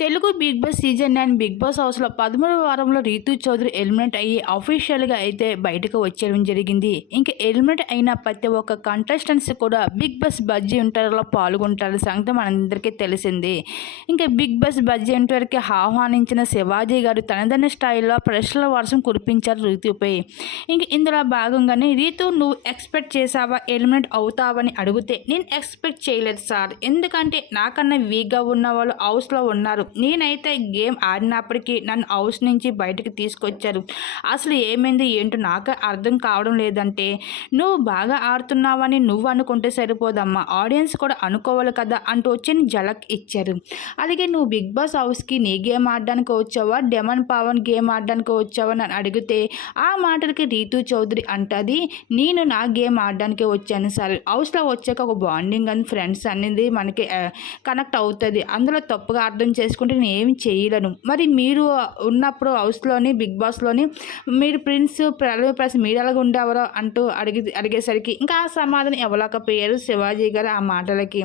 Telugu Big Boss season nine Big Boss హౌస్లో పదమూడవ వారంలో రీతు చౌదరి ఎలిమినేట్ అయ్యి అఫీషియల్గా అయితే బయటకు వచ్చేయడం జరిగింది. ఇంకా ఎలిమినేట్ అయిన ప్రతి ఒక్క కంటెస్టెంట్స్ కూడా బిగ్ బాస్ బజ్జీ ఇంటర్లో పాల్గొంటారు సంగతి మనందరికీ తెలిసింది. ఇంకా బిగ్ బాస్ బజ్జీ ఇంటర్కి ఆహ్వానించిన శివాజీ గారు తనదైన స్టైల్లో ప్రశ్నల వర్షం కురిపించారు రీతుపై. ఇంక ఇందులో భాగంగానే రీతు నువ్వు ఎక్స్పెక్ట్ చేసావా ఎలిమినేట్ అవుతావని అడిగితే నేను ఎక్స్పెక్ట్ చేయలేదు సార్. ఎందుకంటే నాకన్నా వీక్గా ఉన్న వాళ్ళు హౌస్లో ఉన్నారు. నేనైతే గేమ్ ఆడినప్పటికీ నన్ను హౌస్ నుంచి బయటకు తీసుకొచ్చారు. అసలు ఏమైంది ఏంటో నాకు అర్థం కావడం లేదంటే నువ్వు బాగా ఆడుతున్నావని నువ్వు అనుకుంటే సరిపోదమ్మా ఆడియన్స్ కూడా అనుకోవాలి కదా అంటూ వచ్చి జలక్ ఇచ్చారు. అలాగే నువ్వు బిగ్ బాస్ హౌస్కి నీ గేమ్ ఆడడానికి వచ్చావా డెమన్ పవన్ గేమ్ ఆడడానికి వచ్చావా అని అడిగితే ఆ మాటలకి రీతు చౌదరి అంటది నేను నా గేమ్ ఆడడానికి వచ్చాను సార్. హౌస్లో వచ్చాక ఒక బాండింగ్ అని ఫ్రెండ్స్ అనేది మనకి కనెక్ట్ అవుతుంది. అందులో తప్పుగా అర్థం చేసుకుంటే చేసుకుంటే నేను ఏమి చేయలేను. మరి మీరు ఉన్నప్పుడు హౌస్లోని బిగ్ బాస్లోని మీరు ప్రిన్స్ ప్రళయ ప్లస్ మీరు ఎలాగ ఉండేవారో అంటూ అడిగి అడిగేసరికి ఇంకా ఆ సమాధానం ఇవ్వలేకపోయారు శివాజీ గారు ఆ మాటలకి.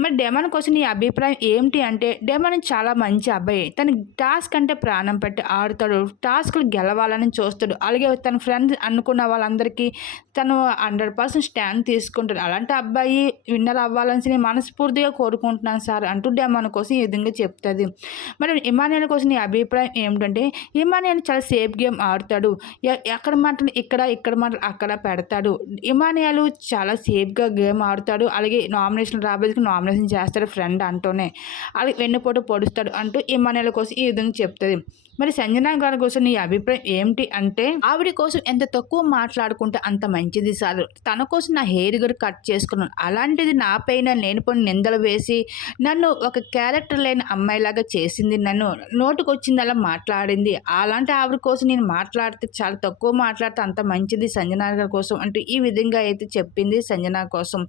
మరి డెమన్ కోసం నీ అభిప్రాయం ఏమిటి అంటే డెమన్ చాలా మంచి అబ్బాయి. తన టాస్క్ అంటే ప్రాణం పెట్టి ఆడుతాడు. టాస్క్లు గెలవాలని చూస్తాడు. అలాగే తన ఫ్రెండ్స్ అనుకున్న వాళ్ళందరికీ తను హండ్రెడ్ పర్సెంట్ స్టాండ్ తీసుకుంటాడు. అలాంటి అబ్బాయి విన్నర్ అవ్వాలని మనస్ఫూర్తిగా కోరుకుంటున్నాను సార్ అంటూ డెమన్ కోసం ఈ విధంగా చెప్తుంది. మరి ఇమానియల్ కోసం నీ అభిప్రాయం ఏమిటంటే ఇమానియల్ చాలా సేఫ్ గేమ్ ఆడతాడు. ఎక్కడ మాటలు ఇక్కడ ఇక్కడ మాటలు అక్కడ పెడతాడు. ఇమానియాలు చాలా సేఫ్గా గేమ్ ఆడతాడు. అలాగే నామినేషన్ రాబోయేకి నామినేషన్ చేస్తాడు ఫ్రెండ్ అంటూనే. అలాగే వెన్నుపోటు పొడుస్తాడు అంటూ ఇమానియాల కోసం ఈ విధంగా చెప్తుంది. మరి సంజన గారి కోసం నీ అభిప్రాయం ఏమిటి అంటే ఆవిడ కోసం ఎంత తక్కువ మాట్లాడుకుంటే అంత మంచిది సార్. తన కోసం నా హెయిర్ కూడా కట్ చేసుకున్నాను. అలాంటిది నా పైన లేనిపోయిన నిందలు వేసి నన్ను ఒక క్యారెక్టర్ లేని అమ్మాయిలాగా చేసింది నన్ను. నోటుకొచ్చింది అలా మాట్లాడింది. అలాంటి ఆవిడ కోసం నేను మాట్లాడితే చాలా తక్కువ మాట్లాడితే అంత మంచిది సంజన గారి కోసం అంటూ ఈ విధంగా అయితే చెప్పింది సంజన కోసం.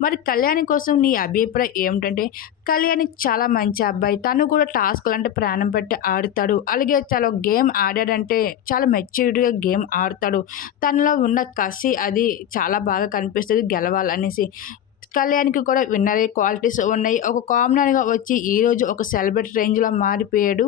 మరి కళ్యాణి కోసం నీ అభిప్రాయం ఏమిటంటే కళ్యాణి చాలా మంచి అబ్బాయి. తను కూడా టాస్క్లు అంటే ప్రాణం పెట్టి ఆడుతాడు. అలాగే చాలా గేమ్ ఆడాడంటే చాలా మెచ్యూర్డ్గా గేమ్ ఆడతాడు. తనలో ఉన్న కసి అది చాలా బాగా కనిపిస్తుంది గెలవాలనేసి. కళ్యాణ్కి కూడా విన్నరే క్వాలిటీస్ ఉన్నాయి. ఒక కామనర్గా వచ్చి ఈరోజు ఒక సెలబ్రిటీ రేంజ్లో మారిపోయాడు.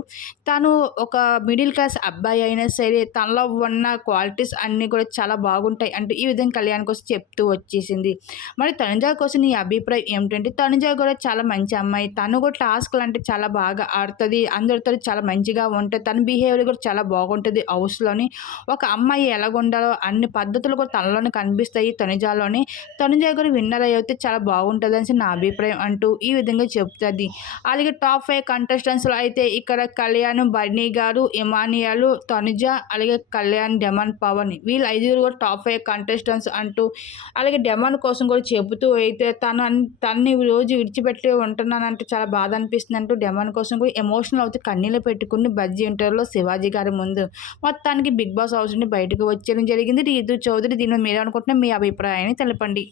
తను ఒక మిడిల్ క్లాస్ అబ్బాయి అయినా సరే తనలో ఉన్న క్వాలిటీస్ అన్నీ కూడా చాలా బాగుంటాయి అంటే ఈ విధంగా కళ్యాణ్ కోసం చెప్తూ వచ్చేసింది. మరి తనుజా కోసం నీ అభిప్రాయం ఏమిటంటే తనుజా కూడా చాలా మంచి అమ్మాయి. తను కూడా టాస్క్లు అంటే చాలా బాగా ఆడుతుంది. అందరితో చాలా మంచిగా ఉంటుంది. తన బిహేవియర్ కూడా చాలా బాగుంటుంది హౌస్లోని. ఒక అమ్మాయి ఎలాగుండాలో అన్ని పద్ధతులు కూడా తనలోనే కనిపిస్తాయి తనుజాలోని. తనుజా కూడా విన్నర్ అయితే చాలా చాలా బాగుంటుందని నా అభిప్రాయం అంటూ ఈ విధంగా చెప్తుంది. అలాగే టాప్ ఫైవ్ కంటెస్టెంట్స్లో అయితే ఇక్కడ కళ్యాణ్ బర్నీ గారు ఇమానియాలు తనుజ అలాగే కళ్యాణ్ డెమన్ పవన్ వీళ్ళు ఐదుగురు కూడా టాప్ ఫైవ్ కంటెస్టెంట్స్ అంటూ అలాగే డెమన్ కోసం కూడా చెబుతూ అయితే తను తన్ని రోజు విడిచిపెట్టి ఉంటున్నానంటే చాలా బాధ అనిపిస్తుంది అంటూ డెమన్ కోసం కూడా ఎమోషనల్ అవుతూ కన్నీళ్ళు పెట్టుకుని బజ్జీ ఇంటర్లో శివాజీ గారి ముందు మొత్తానికి బిగ్ బాస్ హౌస్ నుండి బయటకు వచ్చేయడం జరిగింది. రీతు చౌదరి దీని మీద మీరు అనుకుంటున్న మీ అభిప్రాయాన్ని తెలపండి.